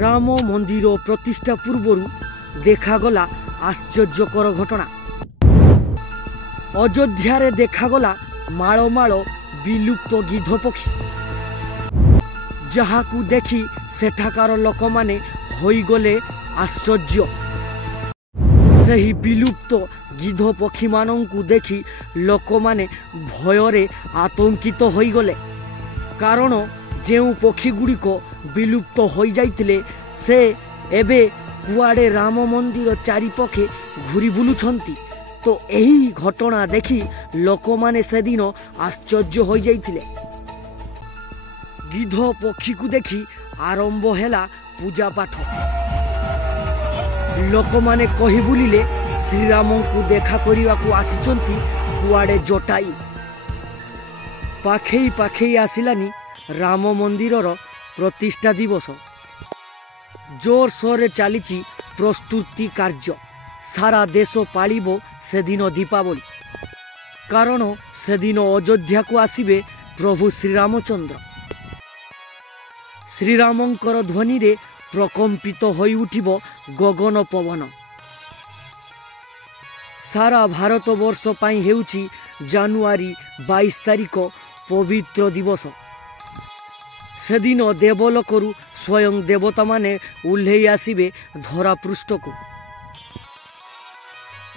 राम मंदिर प्रतिष्ठा पूर्व देखागला आश्चर्यकर घटना। अयोध्या देखागला माଳ माଳ विलुप्त गिध पक्षी, जहाकू देखी सेठाकार लोक माने होइगले आश्चर्य। सही विलुप्त गिध पक्षी मानंकु देखी लोक माने भୟରେ आतंकित होइगले, कारण जेउ पक्षी गुड़िक विलुप्त हो जाइतिले से एबे कुआडे राम मंदिर चारिपखे घूरी बुलुछंती। तो यही घटना देखी लोक माने से दिन आश्चर्य हो जाइतिले। गिध पक्षी को देखी आरंभ हैला पूजा पाठ। लोक माने कहि बुलिले श्रीराम को देखा करिवा को आसीचंती कुआडे जटायु। पाखेई पाखेई आसिलानी राम मंदिरर प्रतिष्ठा दिवस। जोर सोर चली प्रस्तुति कार्य। सारा देश पालिबो से दिन दीपावली, कारण से दिन अयोध्या को आसिबे प्रभु श्रीरामचंद्र। श्रीरामंकर ध्वनि रे प्रकंपित होई उठिबो गगन पवन। सारा भारत वर्ष पाई हेउची जानुआरी 22 तारिख पवित्र दिवस। से दिन देवलोकरू स्वयं देवता माने उल्हेई आसिबे धरा पृष्ठ को।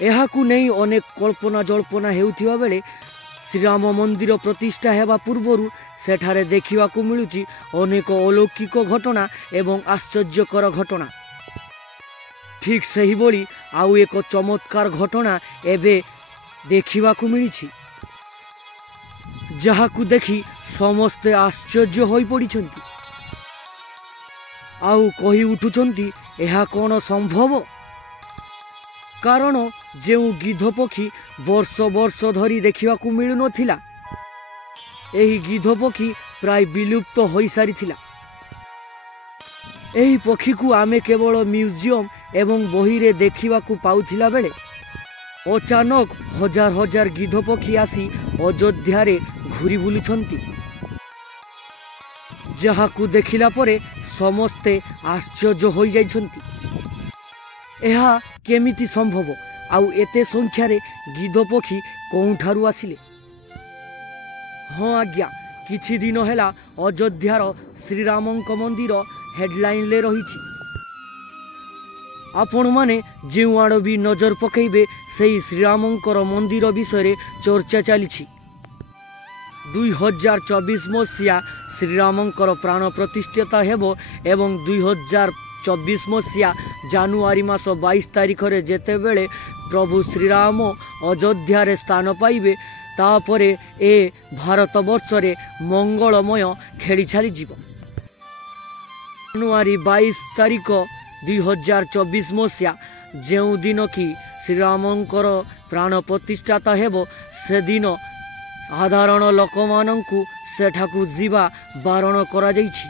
एहाकू नहीं अनेक कल्पना जल्पना हेउथिबा बेले श्रीराम मंदिर प्रतिष्ठा हेबा पूर्वरु सेठारे देखिबाकू मिलुची अनेक अलौकिक घटना एवं आश्चर्यकर घटना। ठीक सही बोली आउ एक चमत्कार घटना एबे देखिबाकू मिलिछि, जहाकू देखी समस्ते आश्चर्य होई पड़िछंती। आउ कहि उठुछंती एहा कोन संभव, कारण जेउ गिध पक्षी वर्ष वर्ष धरी देखिबाकू मिलु नथिला, एही गिध पक्षी प्राय विलुप्त होई सारिथिला। एही पक्षी को आमे केवल म्यूजियम एवं बही रे देखिबाकू पाउथिला बेले अचानक हजार हजार गिध पक्षी आसी अयोध्या रे घूरी बुलुछंती, जहाकू देखिला परे समस्ते आश्चर्य होई जाइछंती। एहा केमिति संभव, आउ एते संख्या रे गिध पक्षी कोउठारु आसिले? हाँ आज्ञा, किछि दिन हेला अयोध्यार श्रीरामंक मंदिर हेडलाइन ले रहिछि। आपण माने जेउ आड़ भी नजर पकेइबे सेही श्रीरामंकर मंदिर विषय चर्चा चलीछि। 2024 मसीहा श्रीरामंकर प्राण प्रतिष्ठा हेबो एवं 2024 मसीहा जानुआरी मास 22 तारिख रे जेते बेले प्रभु श्रीराम अयोध्या रे स्थान पाइबे, तापरे ए भारत वर्ष रे मंगलमय खेली छाली जीव। जानुआरी 22 तारिख 2024 मसीहा जेउ दिन की श्रीरामंकर प्राण प्रतिष्ठा हेबो से दिन साधारण लोक मानंकु सेठाकू जीवा बारण करा जाइछि।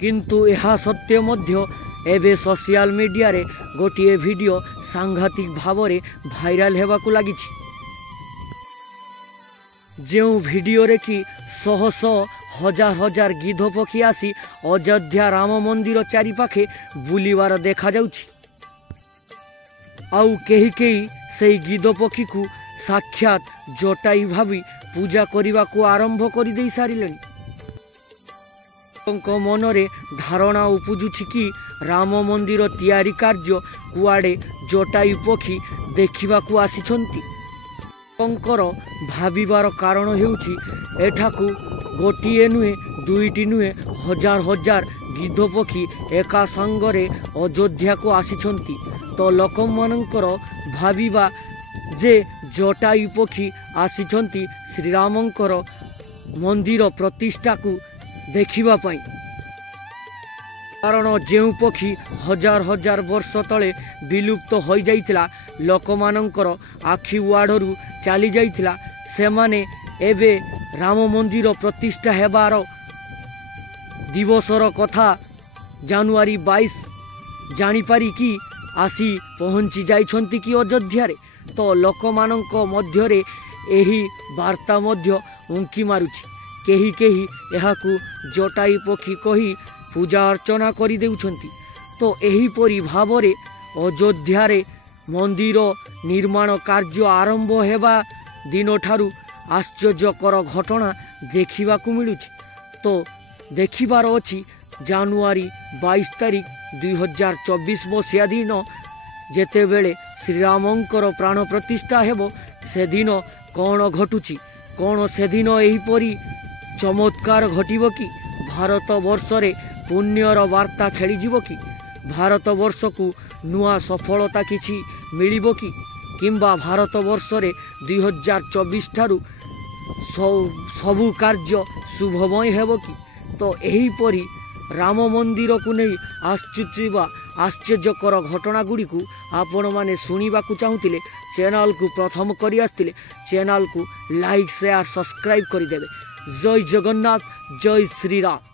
किंतु एहा सत्य मध्य एबे सोशल मीडिया रे गोटिए वीडियो सांघातिक भावरे भाइराल हेबाकू लागिछि। जेउ वीडियो रे कि शह शह हजार हजार गिध पक्षी आसी अयोध्या राम मंदिर चारिपाखे बुलिवार देखा जाउछि। आउ केही केही सेही गिध पक्षी को साक्षात जटाई भावी पूजा करने को आरंभ कर दे सारिलेनी। मनरे धारणा उपजुछि कि राम मंदिर तैयारी कार्य कुआडे जटाई पक्षी देखिबाकू आसिछंती। भाविबार कारण हेउछि एठाकू गोटिए नुहे दुईटी नुहे हजार हजार गिध पक्षी एका संगरे अयोध्या को आसिछंती। तो लोक मानकर भाविबा जे जटायु पक्षी आसिछंती श्रीरामंकर मंदिर प्रतिष्ठा को देखिबा पाई, कारण जेउ पक्षी हजार हजार वर्ष तले विलुप्त हो जाइतिला, लोक मानकर आखि उआडरू चली जाइतिला, सेमाने एबे राम मंदिर प्रतिष्ठा हेबार दिवसर कथा जानुआरी 22 जानी पारी कि आसी पहुंची जाइछंती कि अयोध्या रे। तो लोक मानक मध्यरे एही वार्ता मध्य उंकी मारुछि। केही केही एहाकू जटाई पक्षी कही पूजा अर्चना करि देउछंती। तो एहीपरि भावरे अयोध्यारे मंदिर निर्माण कार्य आरंभ हेबा दिन ठारू आश्चर्यकर घटना देखिबाकू मिलुछि। तो देखिबार अछि जानुआरी 22 तारिख 2024 मसीहा दिन जेतेबेले श्रीरामंकर प्राण प्रतिष्ठा हेबो से दिन कौन घटुची, कौन से दिन एहीपरि चमत्कार घटिब कि, भारत वर्षरे पुण्यर वार्ता खेलीजिब कि, भारत वर्ष को नुआ सफलता किछि मिलिब कि, किंबा भारत वर्षरे 2024 ठारू सबु कार्य शुभमय हेब कि। तो एहीपरि राम मंदिर को नहीं आश्चर्य आश्चर्यकर घटना गुड़ी को आपण माने शुणा चाहूले चैनल को प्रथम करी आसतिले चैनल को लाइक शेयर सब्सक्राइब करदेवे। जय जगन्नाथ, जय श्री राम।